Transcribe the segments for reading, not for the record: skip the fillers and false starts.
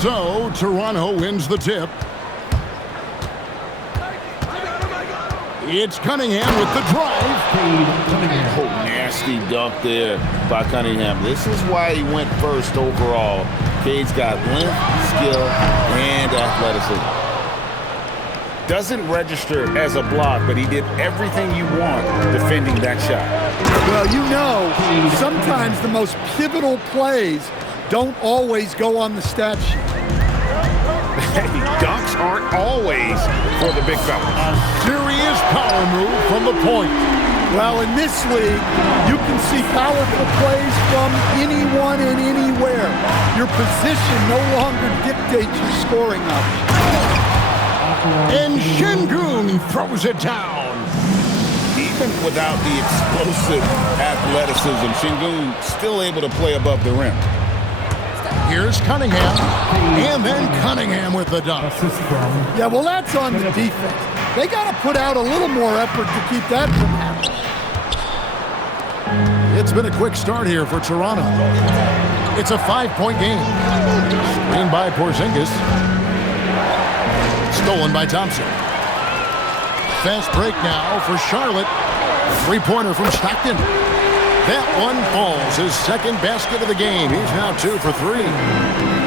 So, Toronto wins the tip. It's Cunningham with the drive. Oh, nasty dunk there by Cunningham. This is why he went first overall. Cade's got length, skill, and athleticism. Doesn't register as a block, but he did everything you want defending that shot. Well, you know, sometimes the most pivotal plays don't always go on the stat sheet. Hey, dunks aren't always for the big fellas. Serious power move from the point. Well, in this league, you can see powerful plays from anyone and anywhere. Your position no longer dictates your scoring options. And Şengün throws it down. Even without the explosive athleticism, Şengün still able to play above the rim. Here's Cunningham, and then Cunningham with the dunk. Yeah, well, that's on the defense. They got to put out a little more effort to keep that from happening. It's been a quick start here for Toronto. It's a 5-point game. Screen by Porzingis. Stolen by Thompson. Fast break now for Charlotte. Three-pointer from Stockton. That one falls. His second basket of the game. He's now 2 for 3.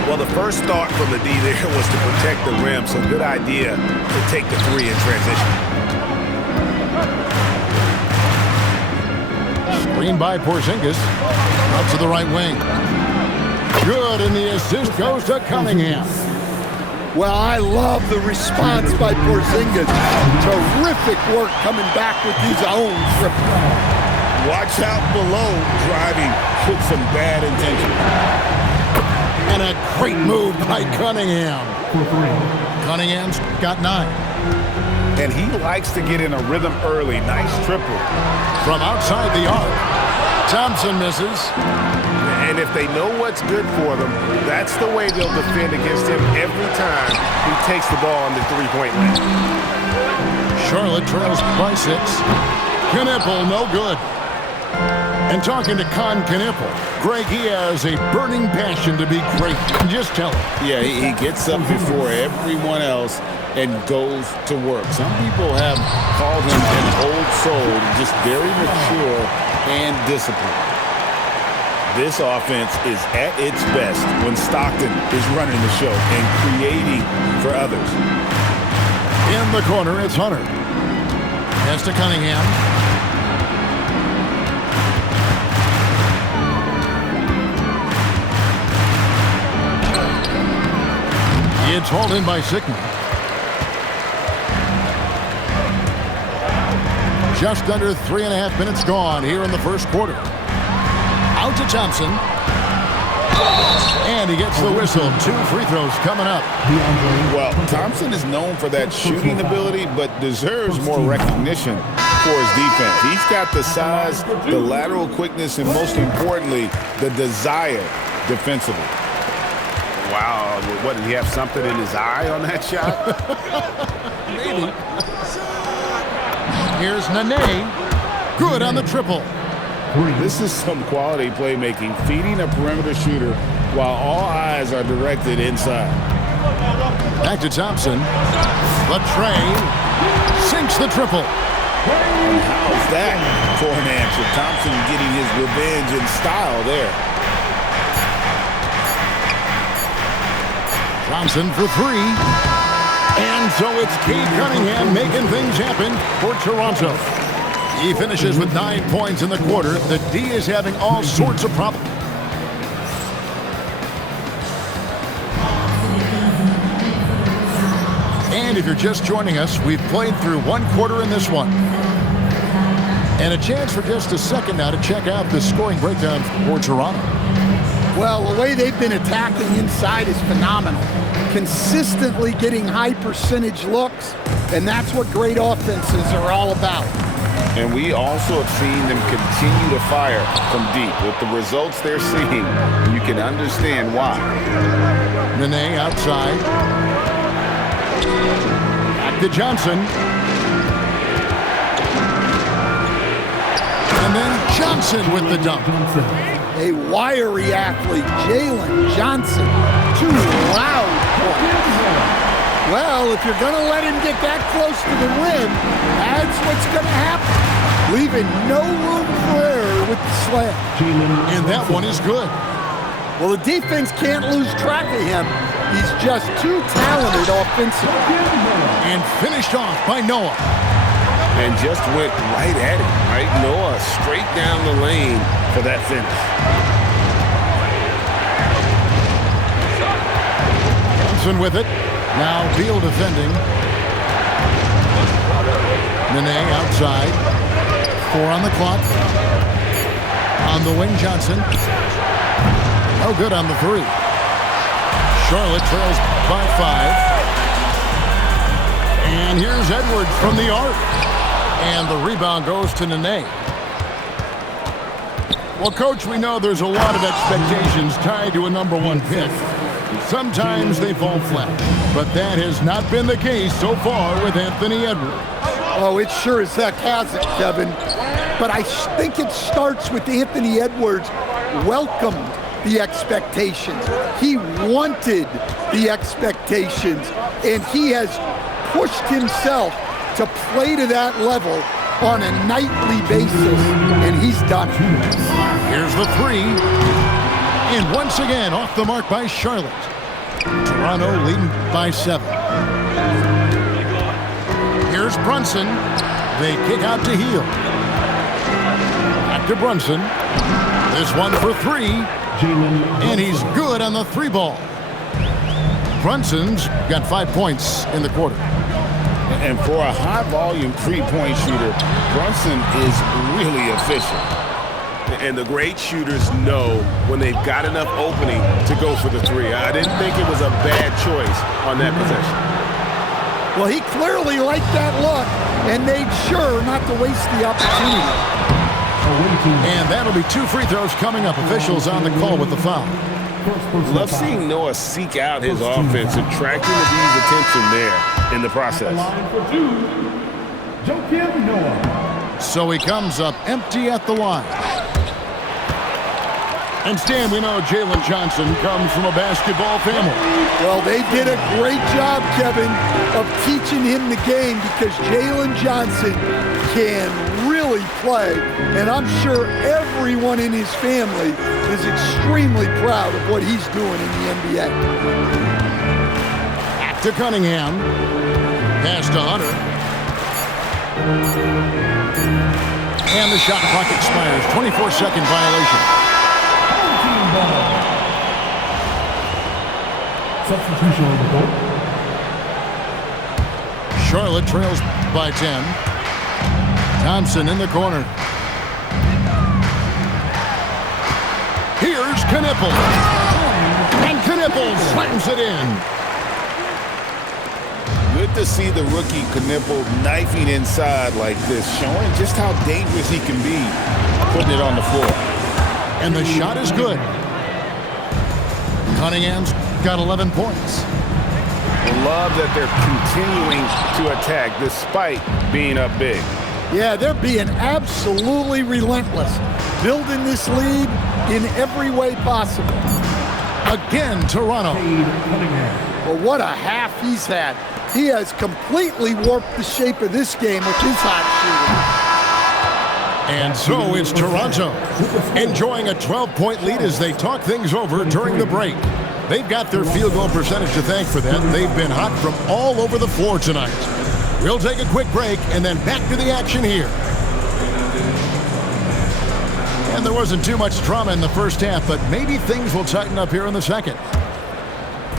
Well, the first thought from the D there was to protect the rim, so good idea to take the three in transition. Screen by Porzingis. Out to the right wing. Good, and the assist goes to Cunningham. Well, I love the response by Porzingis. Terrific work coming back with his own triple. Watch out below, driving with some bad intention. And a great move by Cunningham. Cunningham's got 9. And he likes to get in a rhythm early. Nice triple. From outside the arc, Thompson misses. And if they know what's good for them, that's the way they'll defend against him every time he takes the ball on the three-point line. Charlotte trails by 6. Knipple, no good. And talking to Knipple, Greg, he has a burning passion to be great. Just tell him. Yeah, he gets up before everyone else and goes to work. Some people have called him an old soul, just very mature and disciplined. This offense is at its best when Stockton is running the show and creating for others. In the corner, it's Hunter. Pass to Cunningham. It's hauled in by Sickman. Just under 3.5 minutes gone here in the first quarter. Out to Thompson. And he gets the whistle. 2 free throws coming up. Well, Thompson is known for that shooting ability, but deserves more recognition for his defense. He's got the size, the lateral quickness, and most importantly, the desire defensively. Wow, what, did he have something in his eye on that shot? Maybe. Here's Nene. Good on the triple. This is some quality playmaking, feeding a perimeter shooter while all eyes are directed inside. Back to Thompson. Latre sinks the triple. And how's that for an answer? Thompson getting his revenge in style there. Thompson for 3. And so it's Cade Cunningham making things happen for Toronto. He finishes with 9 points in the quarter. The D is having all sorts of problems. And if you're just joining us, we've played through 1 quarter in this one. And a chance for just a second now to check out the scoring breakdown for Toronto. Well, the way they've been attacking inside is phenomenal. Consistently getting high percentage looks, and that's what great offenses are all about. And we also have seen them continue to fire from deep. With the results they're seeing, you can understand why. Nene outside. Back to Johnson. And then Johnson with the dunk. a wiry athlete, Jalen Johnson. 2 loud points. Well, if you're going to let him get that close to the rim, that's what's going to happen. Leaving no room for error with the slam. And that one is good. Well, the defense can't lose track of him. He's just too talented offensively. And finished off by Noah. And just went right at it, right? Noah straight down the lane for that finish. Johnson with it. Now Beal defending. Nene outside. 4 on the clock. On the wing, Johnson. No good on the 3. Charlotte trails by 5. And here's Edwards from the arc. And the rebound goes to Nene. Well, Coach, we know there's a lot of expectations tied to a #1 pick. Sometimes they fall flat, but that has not been the case so far with Anthony Edwards. Oh, it sure as heck hasn't, Kevin. But I think it starts with Anthony Edwards welcomed the expectations. He wanted the expectations, and he has pushed himself to play to that level on a nightly basis, and he's done it. Here's the 3. And once again, off the mark by Charlotte. Toronto leading by 7. Here's Brunson. They kick out to Heel. Back to Brunson. This one for 3. And he's good on the 3 ball. Brunson's got 5 points in the quarter. And for a high-volume three-point shooter, Brunson is really efficient. And the great shooters know when they've got enough opening to go for the 3. I didn't think it was a bad choice on that possession. Well, he clearly liked that look and made sure not to waste the opportunity. And that'll be 2 free throws coming up. Officials on the call with the foul. Love seeing Noah seek out his offense, attracting the B's attention there in the process. So he comes up empty at the line. And Stan, we know Jalen Johnson comes from a basketball family. Well, they did a great job, Kevin, of teaching him the game because Jalen Johnson can really play. And I'm sure everyone in his family is extremely proud of what he's doing in the NBA. Back to Cunningham. Pass to Hunter. And the shot clock expires. 24-second violation. Substitution on the court. Charlotte trails by 10. Thompson in the corner. Here's Knippel. And Knippel slams it in. Good to see the rookie Knippel knifing inside like this, showing just how dangerous he can be putting it on the floor. And the shot is good. Cunningham's got 11 points. I love that they're continuing to attack despite being up big. Yeah, they're being absolutely relentless, building this lead in every way possible. Again, Toronto. Well, what a half he's had. He has completely warped the shape of this game with his hot shooting. And so it's Toronto enjoying a 12-point lead as they talk things over during the break. They've got their field goal percentage to thank for that. They've been hot from all over the floor tonight. We'll take a quick break and then back to the action here. And there wasn't too much drama in the first half, but maybe things will tighten up here in the second.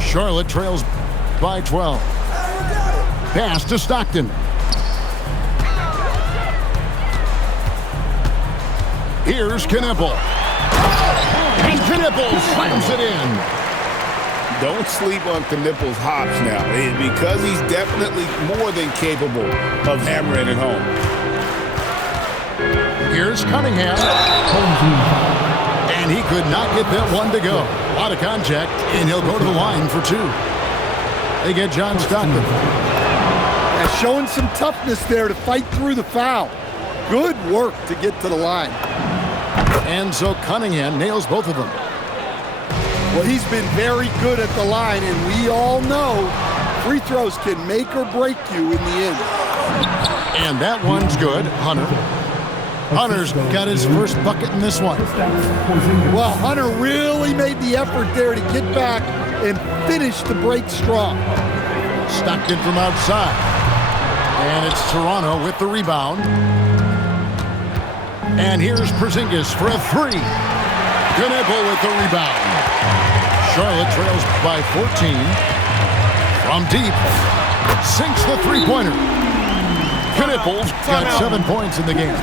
Charlotte trails by 12. Pass to Stockton. Here's Knippel. And Knippel slams it in. Don't sleep on Knippel's hops now, because he's definitely more than capable of hammering it home. Here's Cunningham. And he could not get that one to go. A lot of contact, and he'll go to the line for 2. They get John Stockton. And showing some toughness there to fight through the foul. Good work to get to the line. And so Cunningham nails both of them. Well, he's been very good at the line, and we all know free throws can make or break you in the end. And that one's good. Hunter's got his first bucket in this one. Well, Hunter really made the effort there to get back and finish the break strong. Stockton from outside. And it's Toronto with the rebound. And here's Porzingis for a three. Knipple with the rebound. Charlotte trails by 14. From deep. Sinks the three-pointer. Knipple's got 7 points in the game.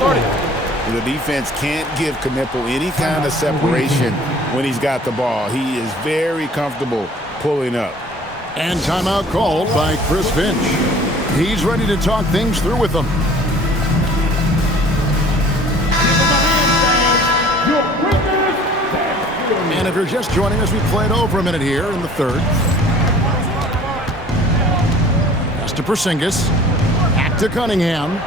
The defense can't give Knipple any kind of separation when he's got the ball. He is very comfortable pulling up. And timeout called by Chris Finch. He's ready to talk things through with them. And if you're just joining us, we played over a minute here in the third. Pass to Porzingis. Back to Cunningham.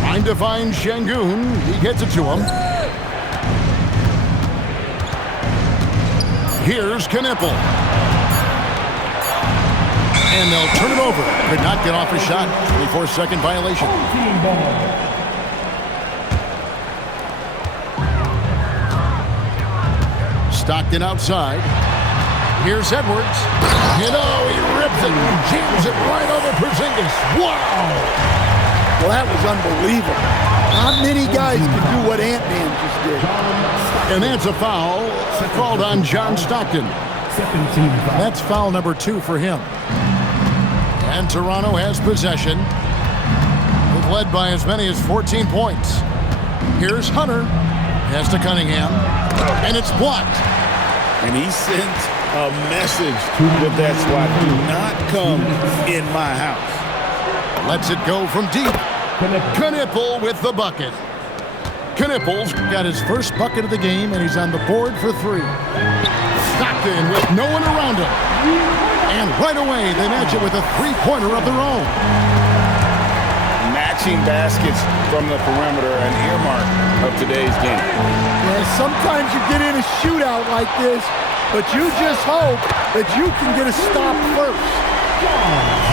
Trying to find Şengün. He gets it to him. Here's Knipple. And they'll turn it over. Could not get off a shot. 24-second violation. Stockton outside. Here's Edwards. He rips it and jams it right over Porzingis. Wow! Well, that was unbelievable. Not many guys can do what Ant-Man just did. And that's a foul called on John Stockton. That's foul number 2 for him. And Toronto has possession. They've led by as many as 14 points. Here's Hunter. Pass to Cunningham. And it's blocked. And he sent a message with that swat. Do not come in my house. Lets it go from deep. Knipple with the bucket. Knipple's got his first bucket of the game, and he's on the board for 3. Stockton with no one around him. And right away, they match it with a three-pointer of their own. Matching baskets from the perimeter, an earmark of today's game. Yeah, sometimes you get in a shootout like this, but you just hope that you can get a stop first.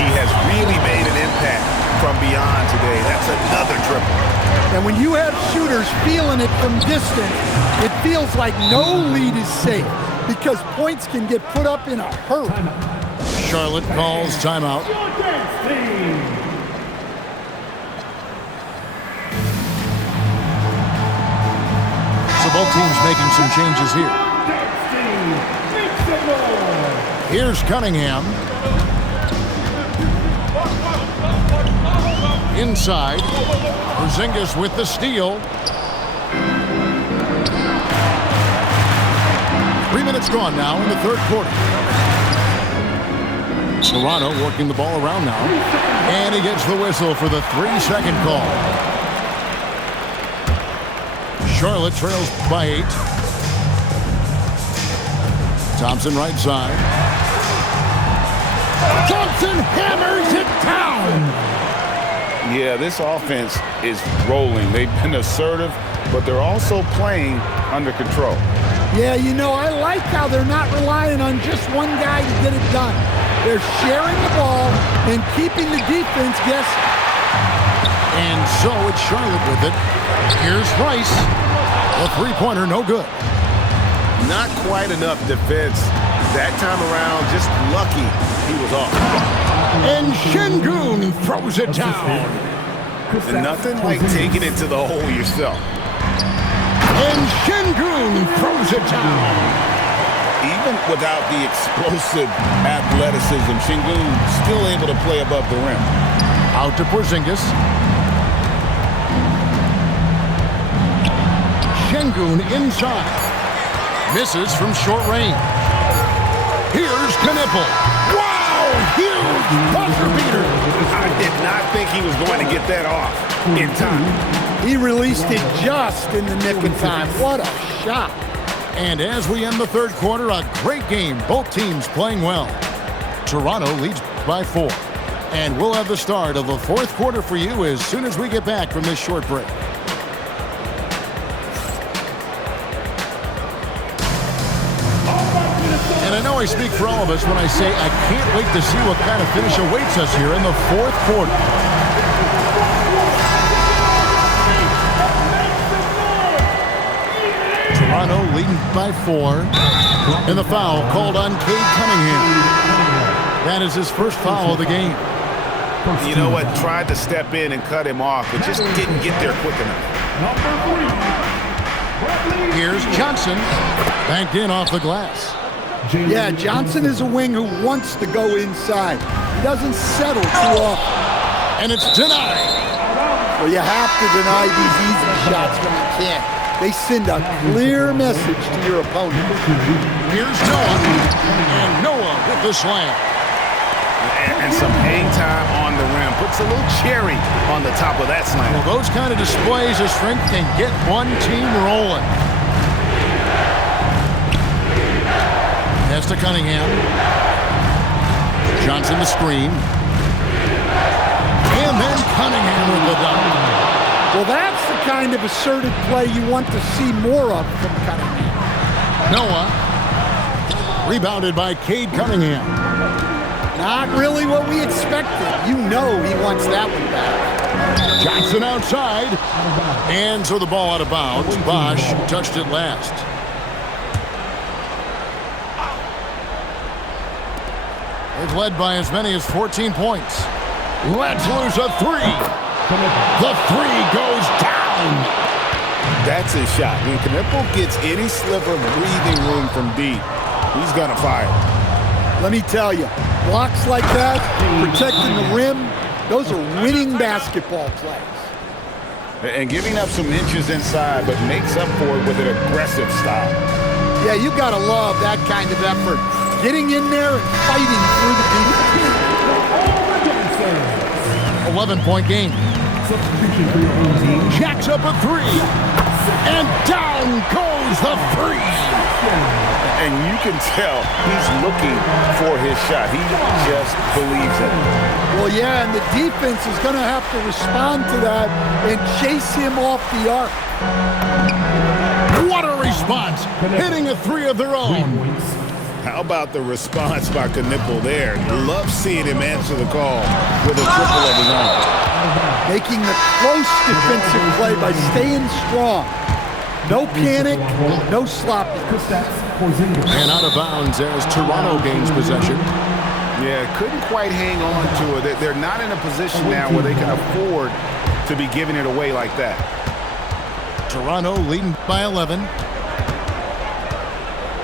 He has really made an impact from beyond today. That's another triple. And when you have shooters feeling it from distance, it feels like no lead is safe because points can get put up in a hurry. Charlotte calls timeout. So both teams making some changes here. Here's Cunningham. Inside. Porzingis with the steal. 3 minutes gone now in the third quarter. Toronto working the ball around now. And he gets the whistle for the 3-second call. Charlotte trails by 8. Thompson right side. Thompson hammers it down. Yeah, this offense is rolling. They've been assertive, but they're also playing under control. Yeah, you know, I like how they're not relying on just one guy to get it done. They're sharing the ball and keeping the defense guessing. And so it's Charlotte with it. Here's Rice. A three-pointer, no good. Not quite enough defense that time around. Just lucky he was off. And Şengün throws it down. And nothing like taking it to the hole yourself. And Şengün throws it down. Even without the explosive athleticism, Şengün still able to play above the rim. Out to Porzingis. Şengün inside. Misses from short range. Here's Knipple. Wow! Huge buzzer beater. I did not think he was going to get that off in time. He released it just in the nick of time. What a shot. And as we end the third quarter, a great game. Both teams playing well. Toronto leads by 4. And we'll have the start of the fourth quarter for you as soon as we get back from this short break. I speak for all of us when I say I can't wait to see what kind of finish awaits us here in the fourth quarter. Toronto leading by 4. And the foul called on Cade Cunningham. That is his first foul of the game. You know what? Tried to step in and cut him off, but just didn't get there quick enough. Here's Johnson. Banked in off the glass. Yeah, Johnson is a wing who wants to go inside. He doesn't settle too often. And it's denied. Well, you have to deny these easy shots when you can't. They send a clear message to your opponent. Here's Noah. And Noah with the slam. And some hang time on the rim. Puts a little cherry on the top of that slam. Well, those kind of displays of strength can get one team rolling. Pass to Cunningham. Johnson the screen. And then Cunningham with the dunk. Well, that's the kind of assertive play you want to see more of from Cunningham. Noah. Rebounded by Cade Cunningham. Not really what we expected. You know he wants that one back. Johnson outside. And so the ball out of bounds. Bosch touched it last. They've led by as many as 14 points. Let's lose a 3. The 3 goes down. That's his shot. When Knipple gets any sliver of breathing room from deep, he's going to fire. Let me tell you, blocks like that, protecting the rim, those are winning basketball plays. And giving up some inches inside, but makes up for it with an aggressive style. Yeah, you got to love that kind of effort. Getting in there and fighting through the defense. 11-point game. Jacks up a 3. And down goes the 3. And you can tell he's looking for his shot. He just believes it. Well, yeah, and the defense is going to have to respond to that and chase him off the arc. What a response. Hitting a 3 of their own. How about the response by Knipple there? Love seeing him answer the call with a triple of his own. Making the close defensive play by staying strong. No panic, no sloppiness. And out of bounds as Toronto gains possession. Yeah, couldn't quite hang on to it. They're not in a position now where they can afford to be giving it away like that. Toronto leading by 11.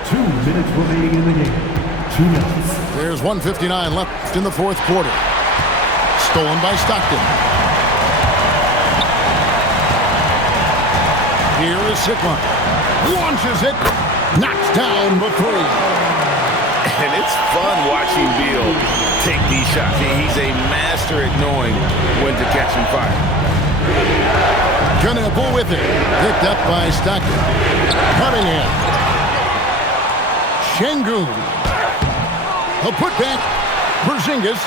2 minutes remaining in the game. 2 minutes. There's 1:59 left in the fourth quarter. Stolen by Stockton. Here is Sikma. Launches it. Knocks down the 3. And it's fun watching Beal take these shots. He's a master at knowing when to catch and fire. Knipple with it. Picked up by Stockton. Cunningham. Şengün. A putback. Porzingis.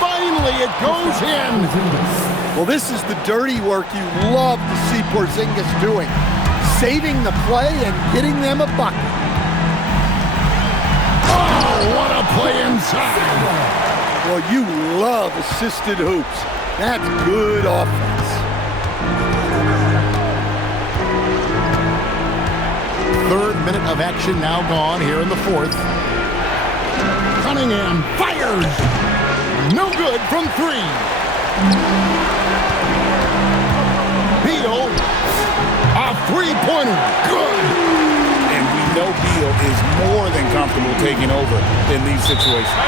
Finally, it goes in. Well, this is the dirty work you love to see Porzingis doing. Saving the play and getting them a bucket. Oh, what a play inside. Well, you love assisted hoops. That's good offense. Third minute of action now gone here in the fourth. Cunningham fires. No good from 3. Beal, a 3-pointer. Good. And we know Beal is more than comfortable taking over in these situations.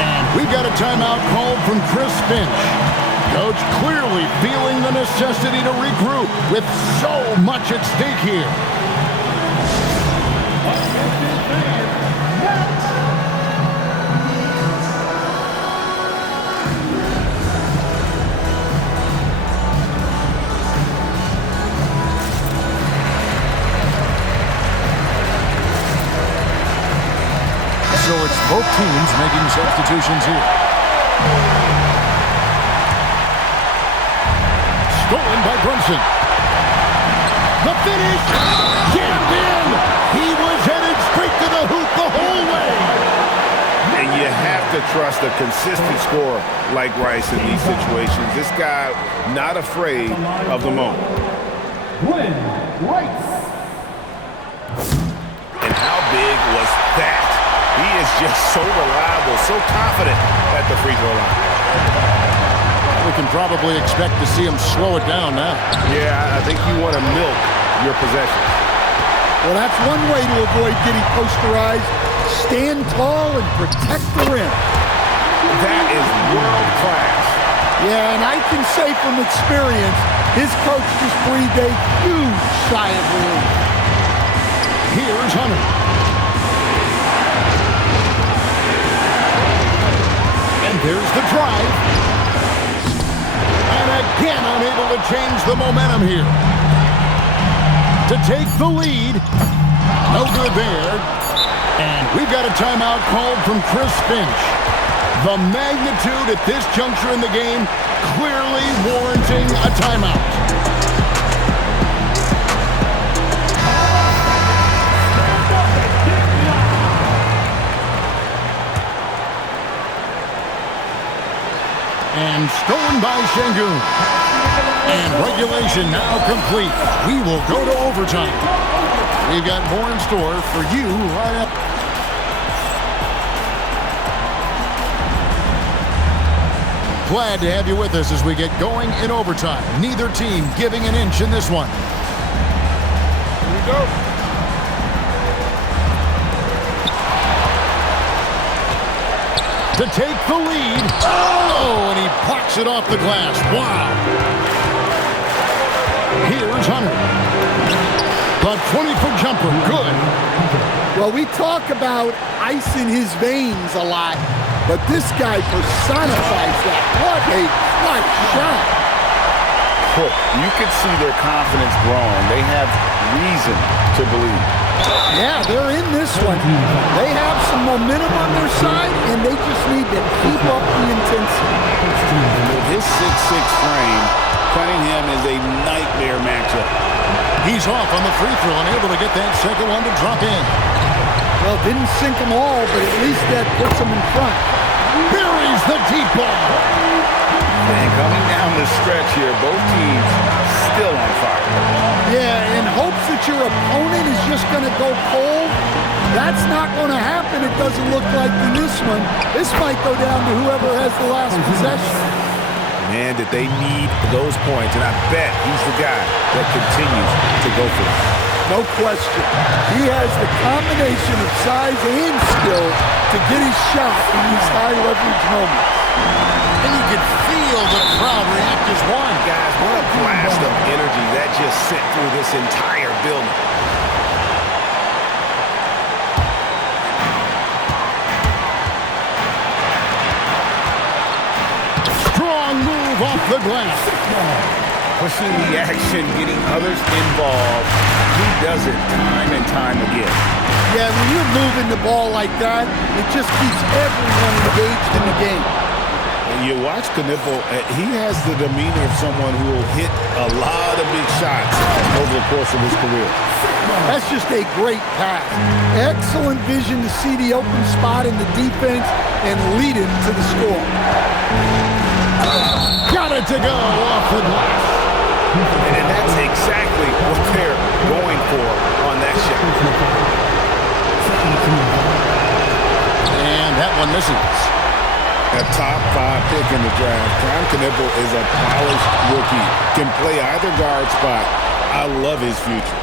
And we've got a timeout called from Chris Finch. Coach clearly feeling the necessity to regroup with so much at stake here. So it's both teams making substitutions here. Stolen by Brunson. The finish. Jammed in. He was headed straight to the hoop the whole way. trust a consistent scorer like Rice in these situations. This guy not afraid of the moment. Glenn Rice. And how big was that? He is just so reliable, so confident at the free throw line. We can probably expect to see him slow it down now. Yeah, I think you want to milk your possession. Well, that's one way to avoid getting posterized. Stand tall and protect the rim. That is world class. Yeah, and I can say from experience, his coach just breathed a huge sigh of relief. Here's Hunter. And there's the drive. And again unable to change the momentum here. To take the lead. No good there. And we've got a timeout called from Chris Finch. The magnitude at this juncture in the game clearly warranting a timeout. And stolen by Şengün. And regulation now complete. We will go to overtime. We've got more in store for you right up. Glad to have you with us as we get going in overtime. Neither team giving an inch in this one. Here we go. To take the lead. Oh, and he blocks it off the glass. Wow. Here's Hunter. The 20-foot jumper. Good. Well, we talk about ice in his veins a lot, but this guy personifies that. What a clutch shot. You could see their confidence growing. They have reason to believe. Yeah, they're in this one. They have some momentum on their side, and they just need to keep up the intensity. With his 6'6" frame, Cunningham is a nightmare matchup. He's off on the free throw and able to get that second one to drop in. Well, didn't sink them all, but at least that puts them in front. Buries the deep ball. And coming down the stretch here, both teams still on fire. Yeah, in hopes that your opponent is just going to go cold, that's not going to happen. It doesn't look like in this one. This might go down to whoever has the last possession. Man, did they need those points, and I bet he's the guy that continues to go for it. No question. He has the combination of size and skill to get his shot in these high leverage moments. And you can feel the crowd react as one. Guys, what a blast of energy that just sent through this entire building. Strong move off the glass. Pushing the action, getting others involved. He does it time and time again. Yeah, when you're moving the ball like that, it just keeps everyone engaged in the game. And you watch Knipple, he has the demeanor of someone who will hit a lot of big shots over the course of his career. That's just a great pass. Excellent vision to see the open spot in the defense and lead it to the score. Got it to go off the glass. And that's exactly what they're going for on that shot. And that one misses. A top 5 pick in the draft. Knipple is a polished rookie. Can play either guard spot. I love his future.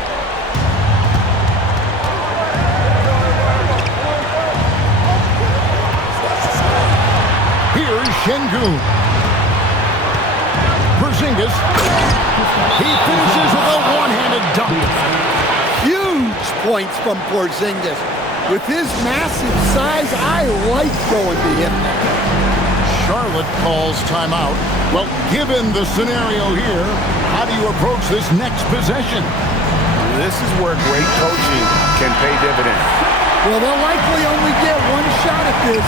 Here's Şengün. Porzingis. He finishes with a one-handed dunk. Huge points from Porzingis. With his massive size, I like going to him. Charlotte calls timeout. Well, given the scenario here, how do you approach this next possession? This is where great coaching can pay dividends. Well, they'll likely only get one shot at this.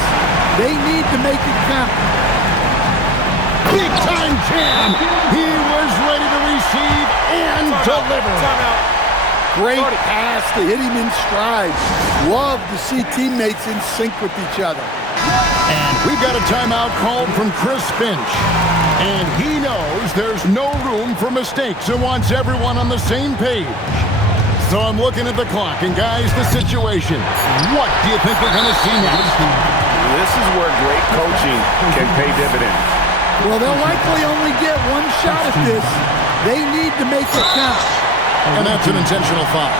They need to make it count. Big time jam. He was ready to receive and deliver. Great pass to hit him in stride. Love to see teammates in sync with each other. And we've got a timeout called from Chris Finch. And he knows there's no room for mistakes and wants everyone on the same page. So I'm looking at the clock, and guys, the situation. What do you think we're going to see next? This is where great coaching can pay dividends. Well, they'll likely only get one shot at this. They need to make it count. And that's an intentional foul.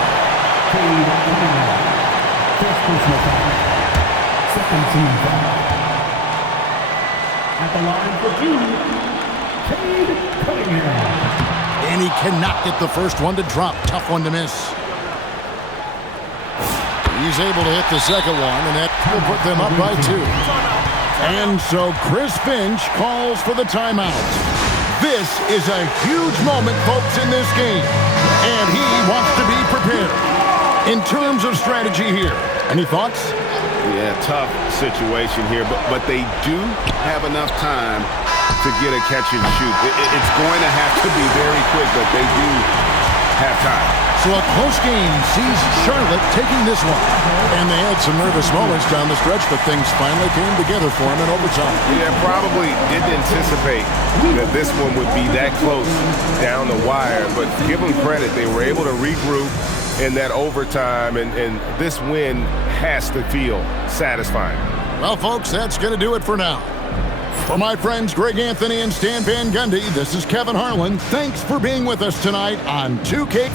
First personal foul. Second team foul. At the line for two, Cade Cunningham. And he cannot get the first one to drop. Tough one to miss. He's able to hit the second one, and that will put them up by 2. And so Chris Finch calls for the timeout. This is a huge moment, folks, in this game. And he wants to be prepared. In terms of strategy here, any thoughts? Yeah, tough situation here, but they do have enough time to get a catch and shoot. It's going to have to be very quick, but they do have time. So a close game sees Charlotte taking this one. And they had some nervous moments down the stretch, but things finally came together for them in overtime. Yeah, probably didn't anticipate that this one would be that close down the wire, but give them credit. They were able to regroup in that overtime, and this win has to feel satisfying. Well, folks, that's going to do it for now. For my friends Greg Anthony and Stan Van Gundy, this is Kevin Harlan. Thanks for being with us tonight on 2K.